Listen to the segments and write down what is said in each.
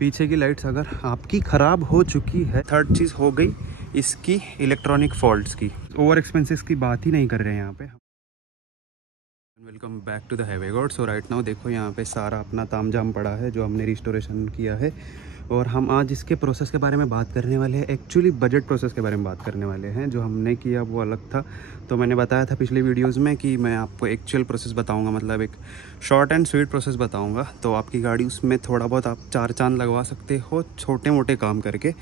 पीछे की लाइट्स अगर आपकी ख़राब हो चुकी है। थर्ड चीज़ हो गई इसकी इलेक्ट्रॉनिक फॉल्ट्स की। ओवर एक्सपेंसेस की बात ही नहीं कर रहे हैं यहाँ पे। Welcome back to the highway god. So right now देखो यहाँ पे सारा अपना तामझाम पड़ा है जो हमने रिस्टोरेशन किया है, और हम आज इसके प्रोसेस के बारे में बात करने वाले हैं। एक्चुअली बजट प्रोसेस के बारे में बात करने वाले हैं। जो हमने किया वो अलग था। तो मैंने बताया था पिछले वीडियोस में कि मैं आपको एक्चुअल प्रोसेस बताऊंगा, मतलब एक शॉर्ट एंड स्वीट प्रोसेस बताऊंगा। तो आपकी गाड़ी उसमें थोड़ा बहुत आप चार चांद लगवा सकते हो छोटे मोटे काम करके।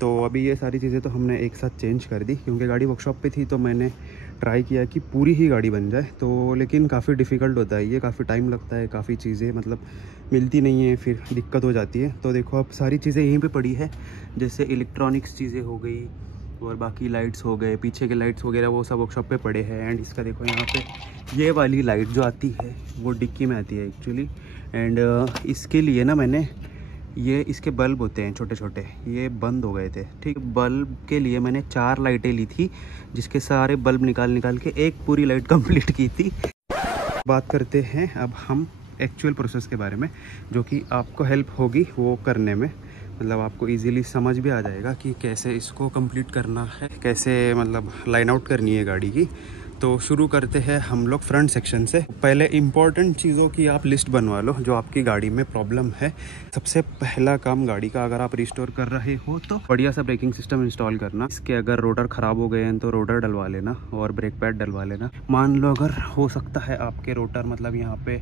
तो अभी ये सारी चीज़ें तो हमने एक साथ चेंज कर दी, क्योंकि गाड़ी वर्कशॉप पे थी तो मैंने ट्राई किया कि पूरी ही गाड़ी बन जाए। तो लेकिन काफ़ी डिफ़िकल्ट होता है ये, काफ़ी टाइम लगता है, काफ़ी चीज़ें मतलब मिलती नहीं है, फिर दिक्कत हो जाती है। तो देखो अब सारी चीज़ें यहीं पे पड़ी है, जैसे इलेक्ट्रॉनिक्स चीज़ें हो गई और बाकी लाइट्स हो गए, पीछे के लाइट्स वगैरह वो सब वर्कशॉप पे पड़े हैं। एंड इसका देखो यहाँ पे ये वाली लाइट जो आती है वो डिक्की में आती है एक्चुअली। एंड इसके लिए ना मैंने ये इसके बल्ब होते हैं छोटे छोटे, ये बंद हो गए थे। ठीक, बल्ब के लिए मैंने 4 लाइटें ली थी, जिसके सारे बल्ब निकाल के एक पूरी लाइट कंप्लीट की थी। बात करते हैं अब हम एक्चुअल प्रोसेस के बारे में, जो कि आपको हेल्प होगी वो करने में। मतलब आपको इजीली समझ भी आ जाएगा कि कैसे इसको कंप्लीट करना है, कैसे मतलब लाइन आउट करनी है गाड़ी की। तो शुरू करते हैं हम लोग फ्रंट सेक्शन से। पहले इम्पॉर्टेंट चीज़ों की आप लिस्ट बनवा लो जो आपकी गाड़ी में प्रॉब्लम है। सबसे पहला काम गाड़ी का अगर आप रिस्टोर कर रहे हो तो बढ़िया सा ब्रेकिंग सिस्टम इंस्टॉल करना। इसके अगर रोटर ख़राब हो गए हैं तो रोटर डलवा लेना और ब्रेक पैड डलवा लेना। मान लो अगर हो सकता है आपके रोटर मतलब यहाँ पे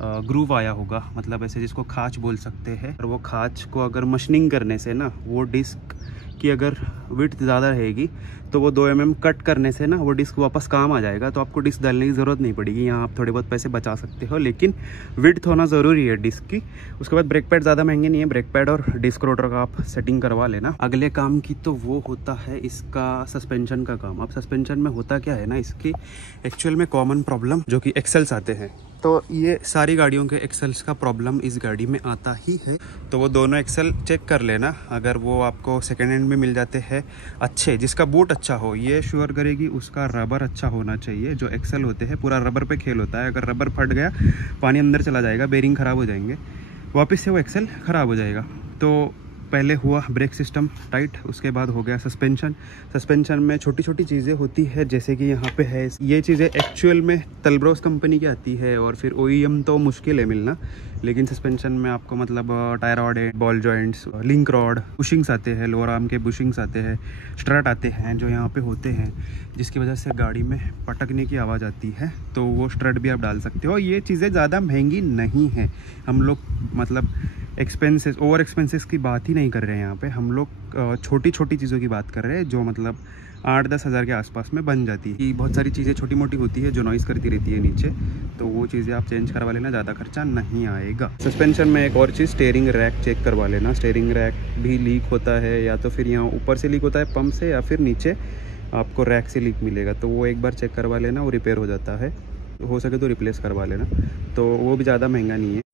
ग्रूव आया होगा, मतलब ऐसे जिसको खाच बोल सकते हैं, और वो खाच को अगर मशीनिंग करने से ना वो डिस्क की अगर विड्थ ज़्यादा रहेगी तो वो 2 mm कट करने से ना वो डिस्क वापस काम आ जाएगा। तो आपको डिस्क डालने की ज़रूरत नहीं पड़ेगी, यहाँ आप थोड़े बहुत पैसे बचा सकते हो, लेकिन विड्थ होना ज़रूरी है डिस्क की। उसके बाद ब्रेक पैड ज़्यादा महंगे नहीं है, ब्रेक पैड और डिस्क रोटर का आप सेटिंग करवा लेना। अगले काम की तो वो होता है इसका सस्पेंशन का काम। अब सस्पेंशन में होता क्या है ना, इसकी एक्चुअल में कॉमन प्रॉब्लम जो कि एक्सेल्स आते हैं, तो ये सारी गाड़ियों के एक्सेल्स का प्रॉब्लम इस गाड़ी में आता ही है। तो वो दोनों एक्सेल चेक कर लेना, अगर वो आपको सेकेंड हैंड में मिल जाते हैं अच्छे, जिसका बूट अच्छा हो। ये श्योर करेगी उसका रबर अच्छा होना चाहिए। जो एक्सेल होते हैं पूरा रबर पे खेल होता है, अगर रबर फट गया पानी अंदर चला जाएगा, बेरिंग ख़राब हो जाएंगे, वापस से वो एक्सेल ख़राब हो जाएगा। तो पहले हुआ ब्रेक सिस्टम टाइट, उसके बाद हो गया सस्पेंशन। सस्पेंशन में छोटी छोटी चीज़ें होती है, जैसे कि यहाँ पे है ये चीज़ें एक्चुअल में तलब्रोस कंपनी की आती है, और फिर OEM तो मुश्किल है मिलना। लेकिन सस्पेंशन में आपको मतलब टायर रॉड है, ball joints, link rod, bushings आते हैं, लोअर आर्म के बुशिंग्स आते हैं, स्ट्रट आते हैं जो यहाँ पे होते हैं, जिसकी वजह से गाड़ी में पटकने की आवाज़ आती है। तो वो स्ट्रट भी आप डाल सकते हो। ये चीज़ें ज़्यादा महंगी नहीं है। हम लोग मतलब एक्सपेंसेस, ओवर एक्सपेंसेस की बात ही नहीं कर रहे हैं यहाँ पे। हम लोग छोटी छोटी चीज़ों की बात कर रहे हैं जो मतलब 8-10 हज़ार के आसपास में बन जाती है। बहुत सारी चीज़ें छोटी मोटी होती है जो नॉइज़ करती रहती है नीचे, तो वो चीज़ें आप चेंज करवा लेना, ज़्यादा खर्चा नहीं आएगा। सस्पेंशन में एक और चीज़, स्टीयरिंग रैक चेक करवा लेना। स्टीयरिंग रैक भी लीक होता है, या तो फिर यहाँ ऊपर से लीक होता है पंप से, या फिर नीचे आपको रैक से लीक मिलेगा। तो वो एक बार चेक करवा लेना, वो रिपेयर हो जाता है, हो सके तो रिप्लेस करवा लेना। तो वो भी ज़्यादा महंगा नहीं है।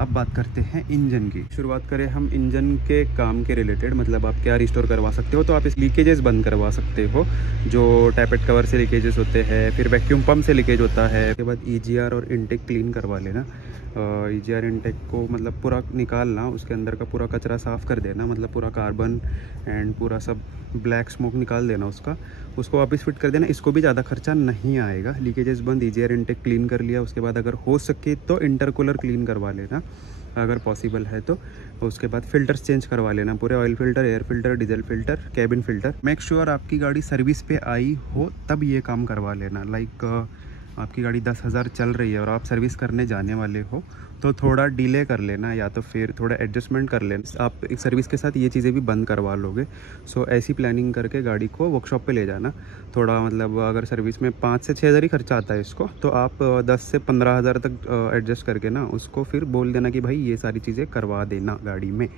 अब बात करते हैं इंजन की। शुरुआत करें हम इंजन के काम के रिलेटेड, मतलब आप क्या रिस्टोर करवा सकते हो। तो आप इस लीकेजेस बंद करवा सकते हो, जो टैपेट कवर से लीकेजेस होते हैं, फिर वैक्यूम पंप से लीकेज होता है। उसके बाद EGR और इनटेक क्लीन करवा लेना। EGR इनटेक को मतलब पूरा निकालना, उसके अंदर का पूरा कचरा साफ़ कर देना, मतलब पूरा कार्बन एंड पूरा सब ब्लैक स्मोक निकाल देना उसको वापस फिट कर देना। इसको भी ज़्यादा खर्चा नहीं आएगा। लीकेजेस बंद, EGR इनटेक क्लीन कर लिया, उसके बाद अगर हो सके तो इंटरकूलर क्लीन करवा लेना अगर पॉसिबल है तो। उसके बाद फ़िल्टर्स चेंज करवा लेना, पूरे oil filter, air filter, diesel filter, cabin filter. Make sure आपकी गाड़ी सर्विस पे आई हो तब ये काम करवा लेना। लाइक आपकी गाड़ी 10 हज़ार चल रही है और आप सर्विस करने जाने वाले हो तो थोड़ा डिले कर लेना, या तो फिर थोड़ा एडजस्टमेंट कर लेना। आप एक सर्विस के साथ ये चीज़ें भी बंद करवा लोगे। सो ऐसी प्लानिंग करके गाड़ी को वर्कशॉप पे ले जाना। थोड़ा मतलब अगर सर्विस में 5 से 6 हज़ार ही खर्चा आता है इसको, तो आप 10 से 15 हज़ार तक एडजस्ट करके ना उसको फिर बोल देना कि भाई ये सारी चीज़ें करवा देना गाड़ी में।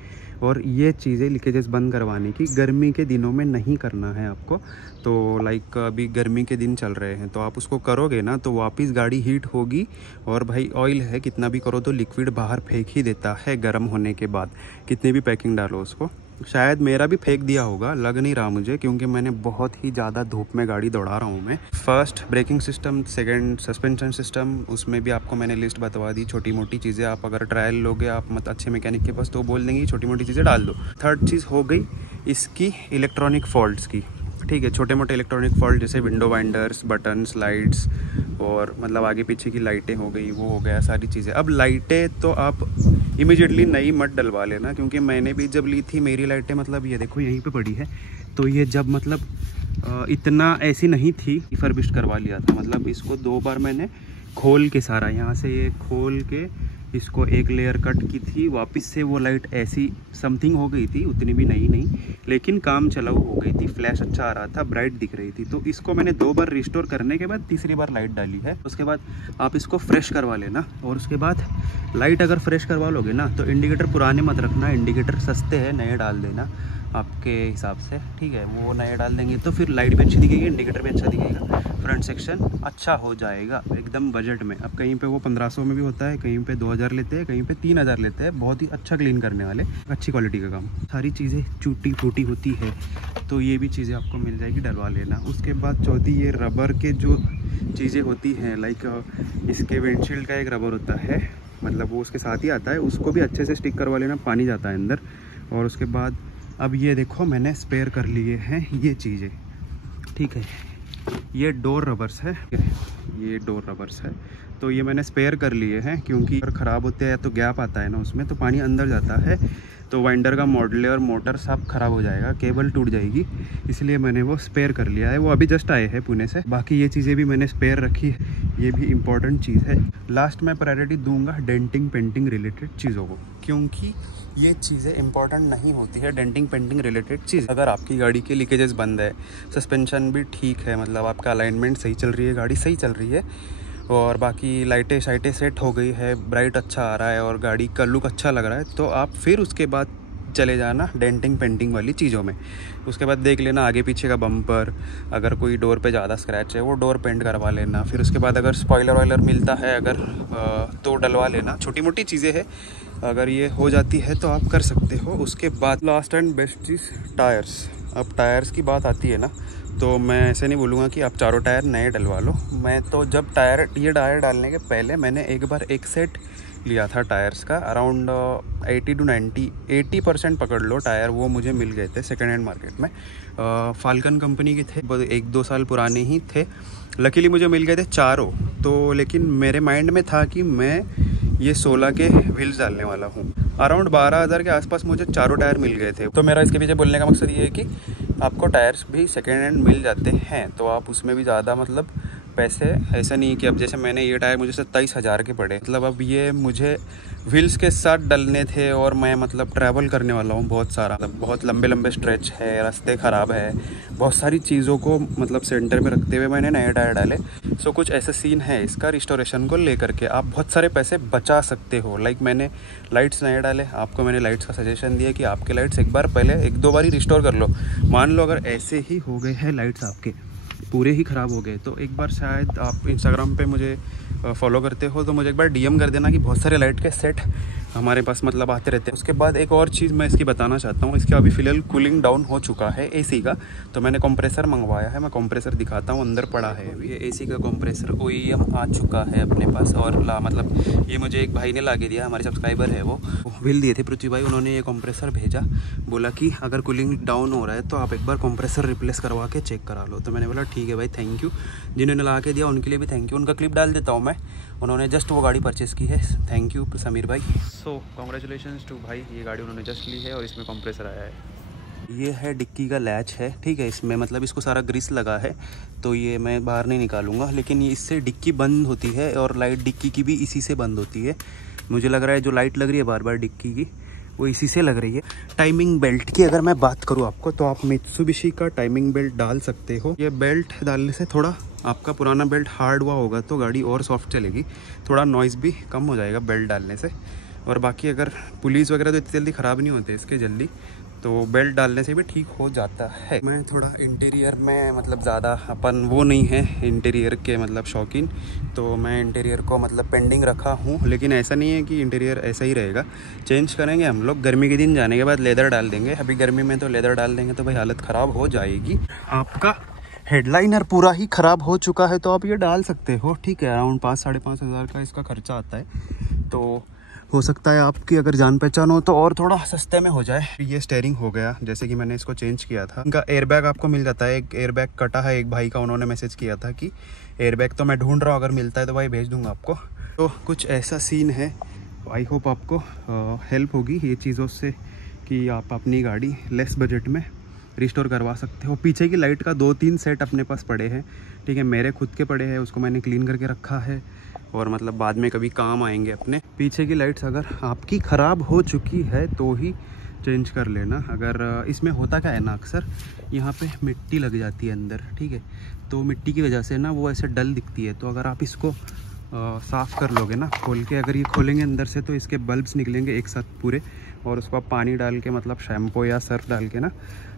और ये चीज़ें लीकेजेस बंद करवाने की गर्मी के दिनों में नहीं करना है आपको। तो लाइक अभी गर्मी के दिन चल रहे हैं, तो आप उसको करोगे ना तो वापस गाड़ी हीट होगी, और भाई ऑयल है कितना भी करो तो लिक्विड बाहर फेंक ही देता है गर्म होने के बाद, कितनी भी पैकिंग डालो उसको। शायद मेरा भी फेंक दिया होगा, लग नहीं रहा मुझे, क्योंकि मैंने बहुत ही ज़्यादा धूप में गाड़ी दौड़ा रहा हूँ मैं। First braking system, second suspension system, उसमें भी आपको मैंने लिस्ट बतवा दी। छोटी मोटी चीज़ें आप अगर ट्रायल लोगे आप मत अच्छे मैकेनिक के पास तो बोल देंगे छोटी मोटी चीज़ें डाल दो। थर्ड चीज़ हो गई इसकी इलेक्ट्रॉनिक फॉल्ट्स की, ठीक है, छोटे मोटे इलेक्ट्रॉनिक फॉल्ट जैसे विंडो वाइंडर्स, बटन्स, लाइट्स और मतलब आगे पीछे की लाइटें हो गई, वो हो गया सारी चीज़ें। अब लाइटें तो आप इमीडिएटली नई मत डलवा लेना, क्योंकि मैंने भी जब ली थी मेरी लाइटें मतलब ये देखो यहीं पे पड़ी है, तो ये जब मतलब इतना ऐसी नहीं थी, रिफर्बिश्ड करवा लिया था। मतलब इसको 2 बार मैंने खोल के सारा यहाँ से ये खोल के इसको एक लेयर कट की थी, वापस से वो लाइट ऐसी समथिंग हो गई थी, उतनी भी नहीं, लेकिन काम चलाऊ हो गई थी, फ्लैश अच्छा आ रहा था, ब्राइट दिख रही थी। तो इसको मैंने 2 बार रिस्टोर करने के बाद तीसरी बार लाइट डाली है। उसके बाद आप इसको फ्रेश करवा लेना, और उसके बाद लाइट अगर फ्रेश करवा लोगे ना तो इंडिकेटर पुराने मत रखना, इंडिकेटर सस्ते हैं, नए डाल देना आपके हिसाब से, ठीक है। वो नए डाल देंगे तो फिर लाइट भी अच्छी दिखेगी, इंडिकेटर भी अच्छा दिखेगा, फ्रंट सेक्शन अच्छा हो जाएगा एकदम बजट में। अब कहीं पे वो 1500 में भी होता है, कहीं पे 2000 लेते हैं, कहीं पे 3000 लेते हैं, बहुत ही अच्छा क्लीन करने वाले, अच्छी क्वालिटी का काम। सारी चीज़ें टूटी फूटी होती है तो ये भी चीज़ें आपको मिल जाएगी, डलवा लेना। उसके बाद चौथी ये रबर के जो चीज़ें होती हैं, लाइक इसके विंडशील्ड का एक रबर होता है, मतलब वो उसके साथ ही आता है, उसको भी अच्छे से स्टिक करवा लेना, पानी जाता है अंदर। और उसके बाद अब ये देखो मैंने स्पेयर कर लिए हैं ये चीज़ें, ठीक है। ये डोर रबर्स है, ये डोर रबर्स है, तो ये मैंने स्पेयर कर लिए हैं, क्योंकि अगर ख़राब होते हैं तो गैप आता है ना उसमें, तो पानी अंदर जाता है तो वाइंडर का मॉडल और मोटर सब ख़राब हो जाएगा, केबल टूट जाएगी, इसलिए मैंने वो स्पेयर कर लिया है। वो अभी जस्ट आए हैं पुणे से। बाकी ये चीज़ें भी मैंने स्पेयर रखी है, ये भी इम्पॉर्टेंट चीज़ है। लास्ट में प्रायोरिटी दूंगा डेंटिंग पेंटिंग रिलेटेड चीज़ों को, क्योंकि ये चीज़ें इंपॉर्टेंट नहीं होती है, डेंटिंग पेंटिंग रिलेटेड चीज़। अगर आपकी गाड़ी के लीकेजेस बंद है, सस्पेंशन भी ठीक है, मतलब आपका अलाइनमेंट सही चल रही है, गाड़ी सही चल रही है, और बाकी लाइटें शाइटें सेट हो गई है, ब्राइट अच्छा आ रहा है और गाड़ी का लुक अच्छा लग रहा है, तो आप फिर उसके बाद चले जाना डेंटिंग पेंटिंग वाली चीज़ों में। उसके बाद देख लेना आगे पीछे का बम्पर, अगर कोई डोर पे ज़्यादा स्क्रैच है वो डोर पेंट करवा लेना। फिर उसके बाद अगर स्पॉइलर वाइलर मिलता है अगर तो डलवा लेना, छोटी मोटी चीज़ें हैं, अगर ये हो जाती है तो आप कर सकते हो। उसके बाद last and best cheese tyres. अब टायर्स की बात आती है ना, तो मैं ऐसे नहीं बोलूँगा कि आप चारों टायर नए डलवा लो। मैं तो जब ये टायर डालने के पहले मैंने एक बार एक सेट लिया था टायर्स का, अराउंड 80 to 80% पकड़ लो टायर, वो मुझे मिल गए थे सेकेंड हैंड मार्केट में। फाल्कन कंपनी के थे, 1-2 साल पुराने ही थे, लकीली मुझे मिल गए थे चारों। तो लेकिन मेरे माइंड में था कि मैं ये 16 के व्हील्स डालने वाला हूँ, अराउंड 12,000 के आसपास मुझे चारों टायर मिल गए थे। तो मेरा इसके पीछे बोलने का मकसद ये है कि आपको टायर्स भी सेकेंड हैंड मिल जाते हैं, तो आप उसमें भी ज़्यादा मतलब पैसे, ऐसा नहीं कि अब जैसे मैंने ये टायर मुझे 27,000 के पड़े, मतलब अब ये मुझे व्हील्स के साथ डलने थे और मैं मतलब ट्रैवल करने वाला हूँ बहुत सारा, मतलब बहुत लंबे लंबे स्ट्रेच है, रास्ते ख़राब है, बहुत सारी चीज़ों को मतलब सेंटर में रखते हुए मैंने नए टायर डाले। सो कुछ ऐसा सीन है इसका, रिस्टोरेशन को लेकर के आप बहुत सारे पैसे बचा सकते हो। लाइक मैंने लाइट्स नए डाले, आपको मैंने लाइट्स का सजेशन दिया कि आपके लाइट्स एक बार पहले 1-2 बार ही रिस्टोर कर लो। मान लो अगर ऐसे ही हो गए हैं लाइट्स आपके पूरे ही ख़राब हो गए, तो एक बार शायद आप इंस्टाग्राम पे मुझे फॉलो करते हो तो मुझे एक बार डीएम कर देना कि बहुत सारे लाइट के सेट हमारे पास मतलब आते रहते हैं। उसके बाद एक और चीज़ मैं इसकी बताना चाहता हूँ, इसका अभी फ़िलहाल कूलिंग डाउन हो चुका है एसी का, तो मैंने कंप्रेसर मंगवाया है, मैं कंप्रेसर दिखाता हूँ, अंदर पड़ा है ये एसी का कंप्रेसर OEM आ चुका है अपने पास। और मतलब ये मुझे एक भाई ने ला के दिया, हमारे सब्सक्राइबर है वो बिल दिए थे पृथ्वी भाई, उन्होंने ये कंप्रेसर भेजा, बोला कि अगर कूलिंग डाउन हो रहा है तो आप एक बार कंप्रेसर रिप्लेस करवा के चेक करा लो। तो मैंने बोला ठीक है भाई, थैंक यू, जिन्होंने ला के दिया उनके लिए भी थैंक यू। उनका क्लिप डाल देता हूँ मैं, उन्होंने जस्ट वो गाड़ी परचेज़ की है, थैंक यू समीर भाई। सो कॉन्ग्रेचुलेशंस टू भाई, ये गाड़ी उन्होंने जस्ट ली है और इसमें कंप्रेसर आया है। ये है डिक्की का लैच है, ठीक है, इसमें मतलब इसको सारा ग्रीस लगा है, तो ये मैं बाहर नहीं निकालूंगा, लेकिन ये इससे डिक्की बंद होती है और लाइट डिक्की की भी इसी से बंद होती है। मुझे लग रहा है जो लाइट लग रही है बार बार डिक्की की वो इसी से लग रही है। टाइमिंग बेल्ट की अगर मैं बात करूँ आपको, तो आप मित्सुबिशी का टाइमिंग बेल्ट डाल सकते हो। ये बेल्ट डालने से थोड़ा आपका पुराना बेल्ट हार्ड हुआ होगा तो गाड़ी और सॉफ्ट चलेगी, थोड़ा नॉइज़ भी कम हो जाएगा बेल्ट डालने से। और बाकी अगर पुलिस वगैरह तो इतनी जल्दी ख़राब नहीं होते इसके जल्दी, तो बेल्ट डालने से भी ठीक हो जाता है। मैं थोड़ा इंटीरियर में मतलब ज़्यादा अपन वो नहीं है इंटीरियर के मतलब शौकीन, तो मैं इंटीरियर को मतलब पेंडिंग रखा हूँ। लेकिन ऐसा नहीं है कि इंटीरियर ऐसा ही रहेगा, चेंज करेंगे हम लोग। गर्मी के दिन जाने के बाद लेदर डाल देंगे। अभी गर्मी में तो लेदर डाल देंगे तो भाई हालत ख़राब हो जाएगी। आपका हेडलाइनर पूरा ही ख़राब हो चुका है तो आप ये डाल सकते हो, ठीक है। अराउंड 5-5.5 हज़ार का इसका खर्चा आता है, तो हो सकता है आपकी अगर जान पहचान हो तो और थोड़ा सस्ते में हो जाए। ये स्टेयरिंग हो गया, जैसे कि मैंने इसको चेंज किया था। इनका एयरबैग आपको मिल जाता है, एक एयरबैग कटा है एक भाई का, उन्होंने मैसेज किया था कि एयरबैग तो मैं ढूंढ रहा हूँ, अगर मिलता है तो भाई भेज दूंगा आपको। तो कुछ ऐसा सीन है। आई होप आपको हेल्प होगी ये चीज़ों से कि आप अपनी गाड़ी लेस बजट में रिस्टोर करवा सकते हो। पीछे की लाइट का 2-3 सेट अपने पास पड़े हैं, ठीक है। मेरे खुद के पड़े हैं, उसको मैंने क्लीन करके रखा है और मतलब बाद में कभी काम आएंगे अपने। पीछे की लाइट्स अगर आपकी ख़राब हो चुकी है तो ही चेंज कर लेना। अगर इसमें होता क्या है ना, अक्सर यहाँ पे मिट्टी लग जाती है अंदर, ठीक है। तो मिट्टी की वजह से ना वो ऐसे डल दिखती है। तो अगर आप इसको साफ़ कर लोगे ना खोल के, अगर ये खोलेंगे अंदर से तो इसके बल्ब्स निकलेंगे एक साथ पूरे, और उसको आप पानी डाल के मतलब शैम्पू या सर्फ डाल के ना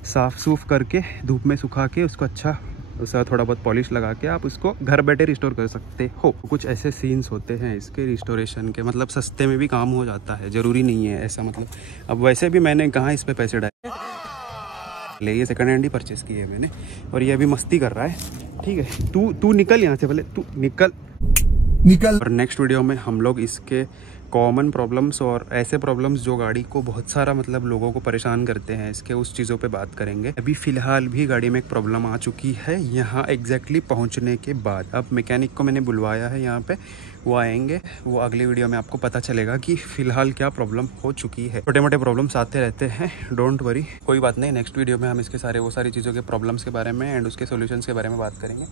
साफ़ सूफ करके धूप में सुखा के उसको अच्छा उसका थोड़ा बहुत पॉलिश लगा के आप उसको घर बैठे रिस्टोर कर सकते हो। कुछ ऐसे सीन्स होते हैं इसके रिस्टोरेशन के, मतलब सस्ते में भी काम हो जाता है, ज़रूरी नहीं है ऐसा। मतलब अब वैसे भी मैंने कहाँ इस पर पैसे डाले, ये सेकंड हैंड ही परचेस की है मैंने, और ये अभी मस्ती कर रहा है, ठीक है। तू निकल यहाँ से, पहले तू निकल। और नेक्स्ट वीडियो में हम लोग इसके कॉमन प्रॉब्लम्स और ऐसे प्रॉब्लम्स जो गाड़ी को बहुत सारा मतलब लोगों को परेशान करते हैं, इसके उस चीज़ों पे बात करेंगे। अभी फ़िलहाल भी गाड़ी में एक प्रॉब्लम आ चुकी है यहाँ एग्जैक्टली पहुँचने के बाद। अब मैकेनिक को मैंने बुलवाया है यहाँ पे, वो आएंगे, वो अगली वीडियो में आपको पता चलेगा कि फ़िलहाल क्या प्रॉब्लम हो चुकी है। छोटे मोटे प्रॉब्लम्स आते रहते हैं, डोंट वरी, कोई बात नहीं। नेक्स्ट वीडियो में हम इसके वो सारी चीज़ों के प्रॉब्लम्स के बारे में एंड उसके सोल्यूशंस के बारे में बात करेंगे।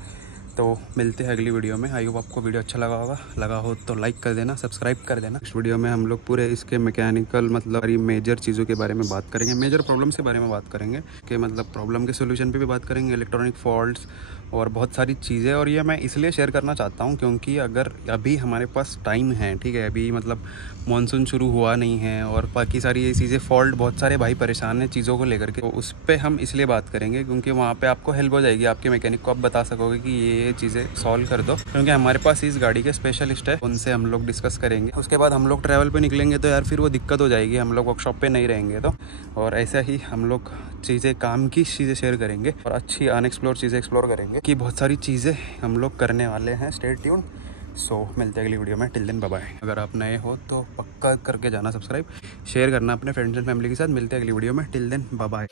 तो मिलते हैं अगली वीडियो में। आई होप आपको वीडियो अच्छा लगा हो तो लाइक कर देना, सब्सक्राइब कर देना। इस वीडियो में हम लोग पूरे इसके मैकेनिकल मतलब मेजर चीज़ों के बारे में बात करेंगे, मेजर प्रॉब्लम्स के बारे में बात करेंगे कि मतलब प्रॉब्लम के सोल्यूशन पे भी बात करेंगे, इलेक्ट्रॉनिक फॉल्ट्स और बहुत सारी चीज़ें। और ये मैं इसलिए शेयर करना चाहता हूँ क्योंकि अगर अभी हमारे पास टाइम है, ठीक है, अभी मतलब मानसून शुरू हुआ नहीं है और बाकी सारी ये चीज़ें फॉल्ट बहुत सारे भाई परेशान हैं चीज़ों को लेकर के, तो उस पर हम इसलिए बात करेंगे क्योंकि वहाँ पे आपको हेल्प हो जाएगी। आपके मैकेनिक को आप बता सकोगे कि ये चीज़ें सॉल्व कर दो, क्योंकि हमारे पास इस गाड़ी के स्पेशलिस्ट है, उनसे हम लोग डिस्कस करेंगे। उसके बाद हम लोग ट्रैवल पे निकलेंगे तो यार फिर वो दिक्कत हो जाएगी, हम लोग वर्कशॉप पे नहीं रहेंगे तो। और ऐसा ही हम लोग चीज़ें, काम की चीज़ें शेयर करेंगे और अच्छी अनएक्सप्लोर चीज़ें एक्सप्लोर करेंगे कि बहुत सारी चीज़ें हम लोग करने वाले हैं। Stay tune. सो मिलते हैं अगली वीडियो में। Till then bye bye. अगर आप नए हो तो पक्का करके जाना सब्सक्राइब, शेयर करना अपने फ्रेंड्स एंड फैमिली के साथ। मिलते हैं अगली वीडियो में। Till then bye bye.